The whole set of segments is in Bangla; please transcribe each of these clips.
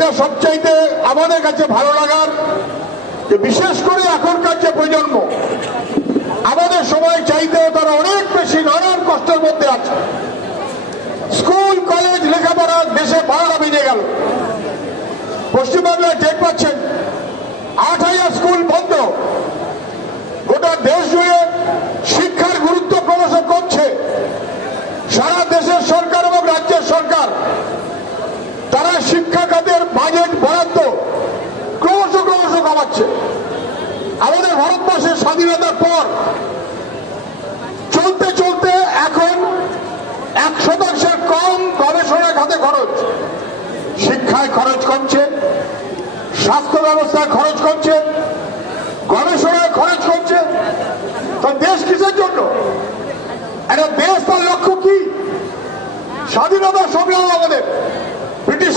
এটা সবচাইতে আমাদের কাছে ভালো লাগার যে বিশেষ করে এখনকার যে প্রজন্ম, আমাদের সময় চাইতেও তারা অনেক বেশি নানান কষ্টের মধ্যে আছে। স্কুল, কলেজ, লেখাপড়া দেশে বারোটা বেজে গেল। পশ্চিমবাংলায় টের পাচ্ছেন, আট হাজার স্কুল বন্ধ। গোটা দেশ জুড়ে শিক্ষার গুরুত্ব ক্রমশ কমছে সারা দেশের সরকার এবং রাজ্যের সরকার তারা শিক্ষা খাতের বাজেট বরাদ্দ ক্রমশ ক্রমশ কমাচ্ছে, আমাদের ভারতবর্ষের স্বাধীনতার পর চলতে চলতে এখন এক শতাংশের কম গবেষণা খাতে খরচ। শিক্ষায় খরচ কমছে, স্বাস্থ্য ব্যবস্থায় খরচ কমছে, গবেষণায় খরচ কমছে। তো দেশ কিসের জন্য? একটা দেশ তার লক্ষ্য কি? স্বাধীনতা সংগ্রাম আমাদের।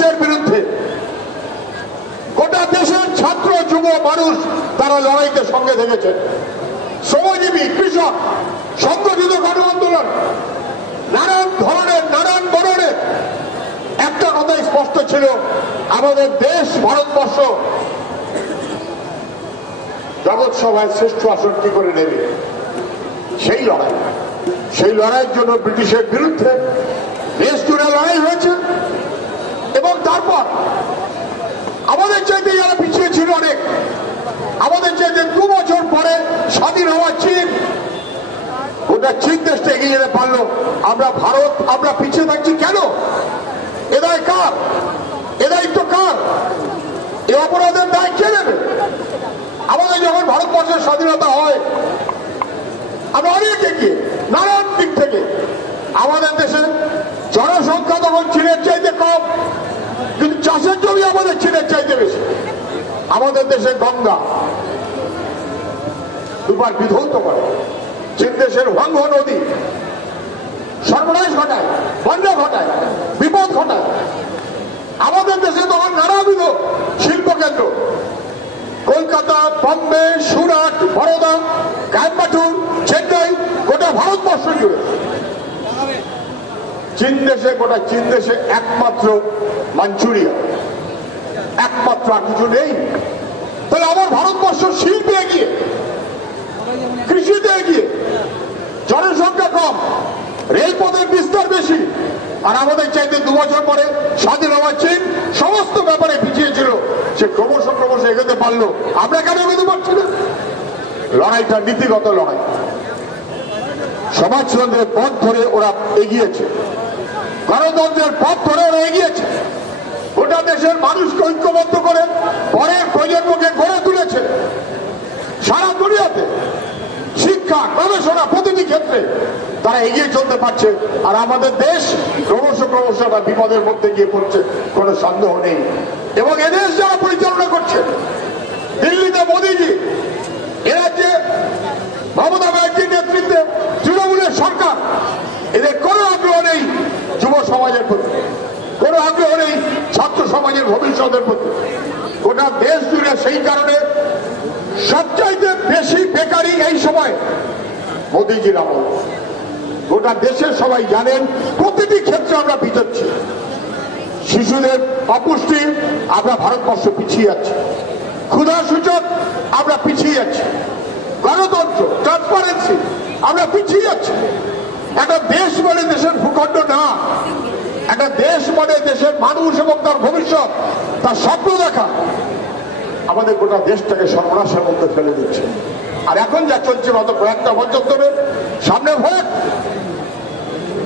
ব্রিটিশের বিরুদ্ধে। গোটা দেশের ছাত্র, যুব, মানুষ তারা লড়াইতে সঙ্গে থেকেছেন শ্রমজীবী, কৃষক, সংগঠিত গণ আন্দোলন নানান ধরনের, নানান বরণের। একটা কথাই স্পষ্ট ছিল, আমাদের দেশ, ভারতবর্ষ জগৎ সভায় শ্রেষ্ঠ আসন কি করে নেবে? সেই লড়াই। সেই লড়াইয়ের জন্য ব্রিটিশের বিরুদ্ধে দেশ জুড়ে লড়াই হয়েছে। তারপর আমাদের চাইতে যারা পিছিয়ে ছিল অনেক, আমাদের চাইতে দু বছর পরে স্বাধীন হওয়া চীন, ওটা চীন দেশটা এগিয়ে যেতে পারল। আমরা ভারত, আমরা পিছিয়ে থাকছি কেন? এদায় কার? এদায় তো কার? এ অপরাধের দায় কে নেবে? আমাদের যখন ভারতবর্ষের স্বাধীনতা হয়, আমরা অনেক এগিয়ে, নানান দিক থেকে। আমাদের দেশে জনসংখ্যা তখন চীনের চাইতে কম কিন্তু চাষের জমি আমাদের চীনের চাইতে বেশি। আমাদের দেশে গঙ্গা দুবার বিধৌত করে। চীন দেশের ভঙ্গ নদী সর্বনাশ ঘটায়, বন্যা ঘটায়, বিপদ ঘটায়। আমাদের দেশে তখন নানাবিধ শিল্প কেন্দ্র কলকাতা, বম্বে, সুরাট, বরোদা কায়ম্বাটুর চেন্নাই, গোটা ভারতবর্ষ জুড়ে। চীন দেশে, গোটা চীন দেশে একমাত্র মাঞ্চুরিয়া একমাত্র আর কিছু নেই। তাহলে আমার ভারতবর্ষ শিল্পে এগিয়ে, কৃষিতে এগিয়ে, জনসংখ্যা কম, রেলপথের বিস্তার বেশি, আর আমাদের চাইতে দু বছর পরে স্বাধীন হওয়ার চীন সমস্ত ব্যাপারে পিছিয়ে ছিল, সে ক্রমশ ক্রমশ এগোতে পারল। আমরা কেন এগোতে পারছি না? লড়াইটা নীতিগত লড়াই। সমাজতন্ত্রের পথ ধরে ওরা এগিয়েছে। গণতন্ত্রের পথ ধরে রয়ে গিয়েছে। গোটা দেশের মানুষকে ঐক্যবদ্ধ করে পরের প্রজন্মকে গড়ে তুলেছে। সারা দুনিয়াতে শিক্ষা, গবেষণা প্রতিটি ক্ষেত্রে তারা এগিয়ে চলতে পারছে। আর আমাদের দেশ ক্রমশ ক্রমশ তারা বিপদের মধ্যে গিয়ে পড়ছে, কোনো সন্দেহ নেই। এবং এদেশ যারা পরিচালনা করছে, দিল্লিতে মোদীজি এরাজ্যে মমতা ব্যানার্জির নেতৃত্বে তৃণমূলের সরকার এদের কোনো আগ্রহ নেই যুব সমাজের প্রতি। কোনো আগ্রহ নেই ছাত্র সমাজের ভবিষ্যতের প্রতি। গোটা দেশ জুড়ে সেই কারণে সবচাইতে বেশি বেকারি এই সময় মোদীজির আমল। গোটা দেশের সবাই জানেন প্রতিটি ক্ষেত্রে আমরা পিছোচ্ছি শিশুদের অপুষ্টি, আমরা ভারতবর্ষ পিছিয়ে যাচ্ছি ক্ষুধা সূচক, আমরা পিছিয়ে যাচ্ছি গণতন্ত্র ট্রান্সপারেন্সি আমরা পিছিয়ে যাচ্ছি একটা দেশ বলে দেশের ভূখণ্ড না একটা দেশ মানে দেশের মানুষ এবং তার ভবিষ্যৎ, তার স্বপ্ন দেখা। আমাদের গোটা দেশটাকে সর্বনাশের মধ্যে ফেলে দিচ্ছে। আর এখন যা চলছে গত কয়েকটা বছর ধরে, সামনে ভোট।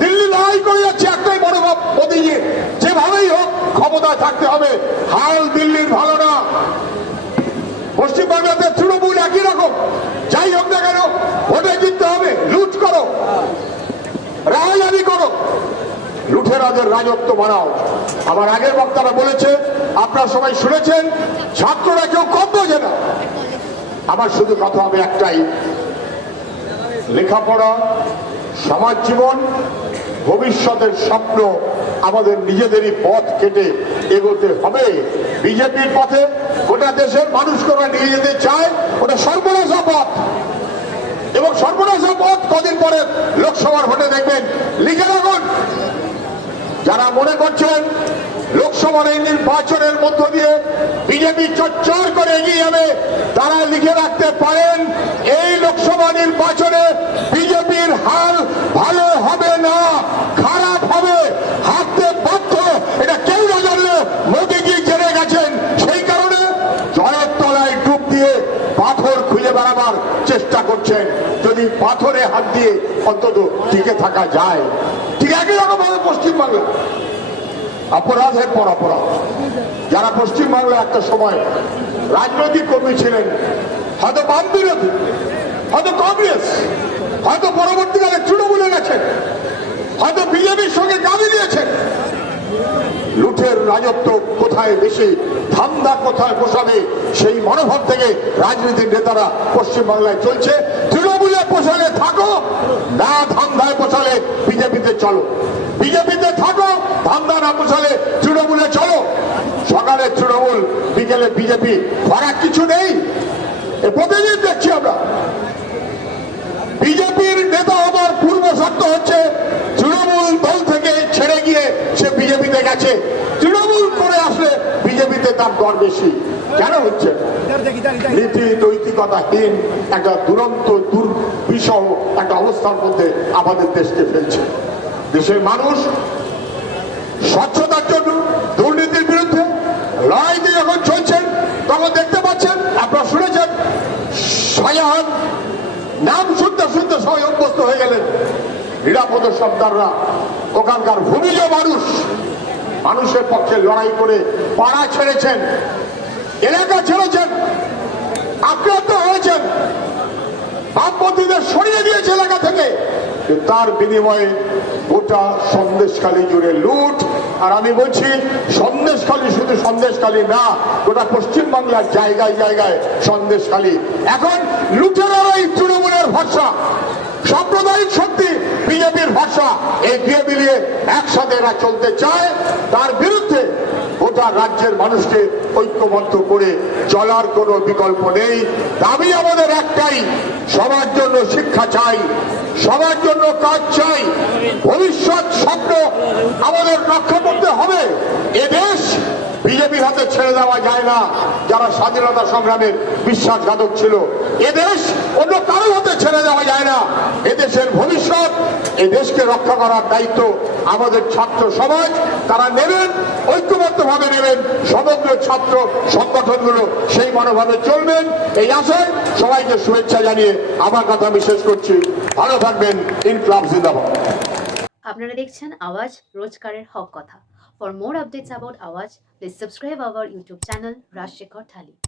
দিল্লি লড়াই করে যাচ্ছে একটাই বড় ভাব মোদীজি, যেভাবেই হোক ক্ষমতায় থাকতে হবে। হাল দিল্লির ভালো না। পশ্চিমবাংলাতে তৃণমূল একই রকম। যাই হোক না কেন, ভোটে জিততে হবে। লুট করো। রাহাজানি করো। লুঠেরাদের রাজত্ব বানাও। আমার আগের বক্তারা বলেছে, আপনারা সবাই শুনেছেন, ছাত্ররা কেউ কম বোঝে না আমার শুধু কথা হবে একটাই। লেখাপড়া, সমাজ জীবন, ভবিষ্যতের স্বপ্ন আমাদের নিজেদেরই পথ কেটে এগোতে হবে। বিজেপির পথে গোটা দেশের মানুষকে ওরা নিয়ে যেতে চায়, ওটা সর্বনাশা পথ। এবং সর্বনাশা পথ কদিন পরে লোকসভার ভোটে দেখবেন লিখে যারা মনে করছেন লোকসভার এই নির্বাচনের মধ্য দিয়ে বিজেপি চচ্চর করে এগিয়ে যাবে, তারা লিখে রাখতে পারেন, এই লোকসভা নির্বাচনে বিজেপির হাল ভালো হবে না, খারাপ হবে হারতে বাধ্য। এটা কেউ না জানলে মোদীজি জেনে গেছেন। সেই কারণে জলের তলায় ডুব দিয়ে পাথর খুঁজে বেড়াবার চেষ্টা করছেন। যদি পাথরে হাত দিয়ে অন্তত টিকে থাকা যায়। ঠিক একই রকম ভাবে পশ্চিমবাংলা অপরাধের পর অপরাধ। যারা পশ্চিমবাংলা একটা সময় রাজনৈতিক কর্মী ছিলেন, হয়তো বাম বিরোধী, হয়তো কংগ্রেস, হয়তো পরবর্তীকালে তৃণমূলে গেছেন হয়তো বিজেপির সঙ্গে গালি দিয়েছেন লুঠের রাজত্ব কোথায় বেশি, ধান্দা কোথায় পোষাবে, সেই মনোভাব থেকে রাজনীতির নেতারা পশ্চিমবাংলায় চলছে। তৃণমূলে পোষালে থাকো, না ধান্দায় পোষালে বিজেপিতে চলো। বিজেপিতে থাকো, ধান্দা না পোষালে তৃণমূলে চলো। সকালে তৃণমূল, বিকেলে বিজেপি ফারাক কিছু নেই। প্রতিদিন দেখছি আমরা। বিজেপির নেতা হবার পূর্ব শর্ত হচ্ছে তৃণমূল দল সে গেছে। তৃণমূল করে আসলে বিজেপিতে তার দর বেশি। কেন হচ্ছে? নীতি, নৈতিকতাহীন একটা দুরন্ত, দুর্বিষহ একটা অবস্থার মধ্যে আমাদের দেশকে ফেলছে। দেশের মানুষ স্বচ্ছতার জন্য, দুর্নীতির বিরুদ্ধে লড়াই দিয়ে যখন চলছেন। তখন দেখতে পাচ্ছেন, আপনারা শুনেছেন শাহজাহান নাম শুনতে শুনতে সবাই অভ্যস্ত হয়ে গেলেন। নিরাপদ সর্দাররা, ওখানকার ভূমিজ মানুষ। মানুষের পক্ষে লড়াই করে পাড়া ছেড়েছেন, এলাকা ছেড়েছেন, আক্রান্ত হয়েছেন, বামপন্থীদের সরিয়ে দিয়েছে এলাকা থেকে। তার বিনিময়ে গোটা সন্দেশখালী জুড়ে লুট। আর আমি বলছি, সন্দেশখালী শুধু সন্দেশখালী না, গোটা পশ্চিমবাংলার জায়গায় জায়গায় সন্দেশখালী। এখন লুটেরারাই তৃণমূলের ভরসা। সাম্প্রদায়িক শক্তি বিজেপির ভাষা এই দিয়ে মিলিয়ে একসাথে এরা চলতে চায়। তার বিরুদ্ধে গোটা রাজ্যের মানুষকে ঐক্যবদ্ধ করে চলার কোনো বিকল্প নেই। দাবি আমাদের একটাই, সবার জন্য শিক্ষা চাই, সবার জন্য কাজ চাই। ভবিষ্যৎ স্বপ্ন আমাদের রক্ষা করতে হবে। হাতে ছেড়ে দেওয়া যায় না। যারা স্বাধীনতা সংগ্রামের বিশ্বাসঘাতক ছিল এদেশ অন্য কারোর হাতে ছেড়ে দেওয়া যায় না। এদেশের ভবিষ্যৎ এই দেশকে রক্ষা করার দায়িত্ব আমাদের ছাত্র সমাজ। তারা নেবেন, ঐক্যবদ্ধভাবে নেবেন, সমগ্র ছাত্র সংগঠনগুলো সেই মনোভাবে চলবেন। এই আশায় সবাইকে শুভেচ্ছা জানিয়ে আমার কথা আমি শেষ করছি। ভালো থাকবেন, ইনক্লাব জিন্দাবাদ। আপনারা দেখছেন আওয়াজ রোজকারের হক কথা। For more updates about Awaz, please subscribe our YouTube channel Rajshekhar Thali.